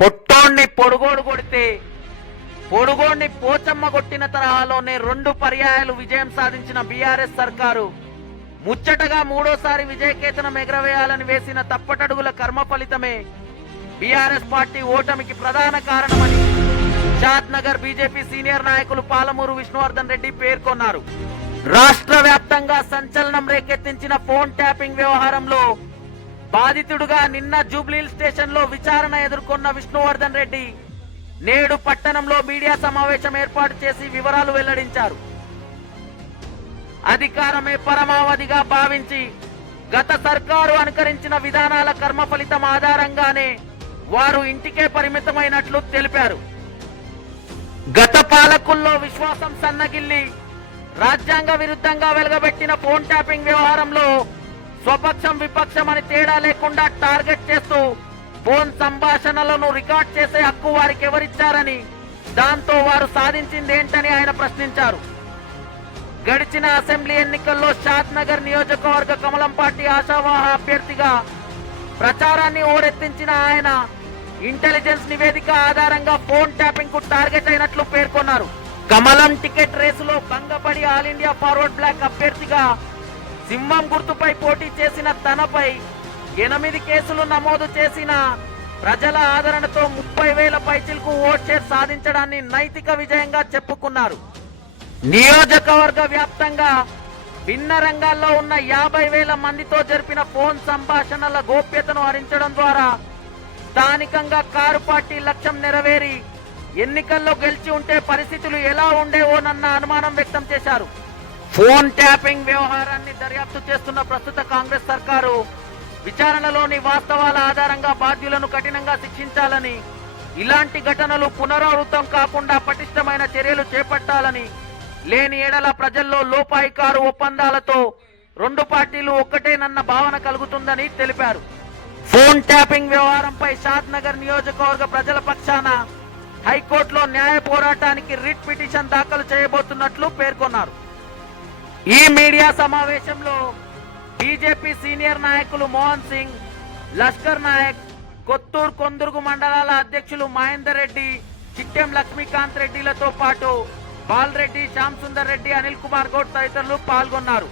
పొట్టోణ్ణి పొడుగోడు కొడితే పొడుగోడిని పోచమ్మ కొట్టిన తరహాలోనే రెండు పర్యాయాలు విజయం సాధించిన బీఆర్ఎస్ సర్కారు. ముచ్చటగా మూడోసారి విజయకేతనం ఎగరవేయాలని వేసిన తప్పటడుగుల కర్మ ఫలితమే బీఆర్ఎస్ పార్టీ ఓటమికి ప్రధాన కారణమని షాద్ నగర్ బీజేపీ సీనియర్ నాయకులు పాలమూరు విష్ణువర్ధన్ రెడ్డి పేర్కొన్నారు. రాష్ట్ర వ్యాప్తంగా సంచలనం రేకెత్తించిన ఫోన్ ట్యాపింగ్ వ్యవహారంలో బాధితుడుగా నిన్న జూబ్లీల్ స్టేషన్లో విచారణ ఎదుర్కొన్న విష్ణువర్ధన్ రెడ్డి నేడు పట్టణంలో మీడియా సమావేశం ఏర్పాటు చేసి వివరాలు వెల్లడించారు. అధికారమే పరమావధిగా భావించి గత సర్కారు అనుకరించిన విధానాల కర్మ ఫలితం ఆధారంగానే వారు ఇంటికే పరిమితమైనట్లు తెలిపారు. గత పాలకుల్లో విశ్వాసం సన్నగిల్లి రాజ్యాంగ విరుద్ధంగా వెలగబెట్టిన ఫోన్ ట్యాపింగ్ వ్యవహారంలో స్వపక్షం విపక్షం అని తేడా లేకుండా టార్గెట్ చేస్తూ ఫోన్ సంభాషణలను రికార్డ్ చేసే హక్కు వారికి ఎవరిచ్చారని దాంతో వారు సాధించిందేంటని ఆయన ప్రశ్నించారు. గడిచిన అసెంబ్లీ ఎన్నికల్లో షాద్ నగర్ నియోజకవర్గ కమలం పార్టీ ఆశావాహ అభ్యర్థిగా ప్రచారాన్ని ఓడెత్తించిన ఆయన ఇంటెలిజెన్స్ నివేదిక ఆధారంగా ఫోన్ ట్యాపింగ్కు టార్గెట్ అయినట్లు పేర్కొన్నారు. కమలం టికెట్ రేసులో భంగపడి ఆల్ ఇండియా ఫార్వర్డ్ బ్లాక్ అభ్యర్థిగా సింహం గుర్తుపై పోటీ చేసిన తనపై ఎనిమిది కేసులు నమోదు చేసిన ప్రజల ఆదరణతో ముప్పై వేల పైచిలకు ఓట్ షేర్ సాధించడాన్ని నైతిక విజయంగా చెప్పుకున్నారు. నియోజకవర్గ వ్యాప్తంగా భిన్న రంగాల్లో ఉన్న యాభై వేల మందితో జరిపిన ఫోన్ సంభాషణల గోప్యతను హరించడం ద్వారా స్థానికంగా కారు పార్టీ లక్ష్యం నెరవేరి ఎన్నికల్లో గెలిచి ఉంటే పరిస్థితులు ఎలా ఉండేవోనన్న అనుమానం వ్యక్తం చేశారు. ఫోన్ ట్యాపింగ్ వ్యవహారాన్ని దర్యాప్తు చేస్తున్న ప్రస్తుత కాంగ్రెస్ సర్కారు విచారణలోని వాస్తవాల ఆధారంగా బాధ్యులను కఠినంగా శిక్షించాలని ఇలాంటి ఘటనలు పునరావృతం కాకుండా పటిష్టమైన చర్యలు చేపట్టాలని లేని ఏడల ప్రజల్లో లోపాయికారు ఒప్పందాలతో రెండు పార్టీలు ఒక్కటేనన్న భావన కలుగుతుందని తెలిపారు. ఫోన్ ట్యాపింగ్ వ్యవహారంపై షాద్ నగర్ నియోజకవర్గ ప్రజల పక్షాన హైకోర్టులో న్యాయ పోరాటానికి రిట్ పిటిషన్ దాఖలు చేయబోతున్నట్లు పేర్కొన్నారు. ఈ మీడియా సమావేశంలో బీజేపీ సీనియర్ నాయకులు మోహన్ సింగ్ లష్కర్ నాయక్ కొత్తూరు కొందుర్గు మండలాల అధ్యక్షులు మహేందర్ రెడ్డి చిట్టెం లక్ష్మీకాంత్ రెడ్డిలతో పాటు బాలరెడ్డి శ్యామ్ సుందర్ రెడ్డి అనిల్ కుమార్ గౌడ్ తదితరులు పాల్గొన్నారు.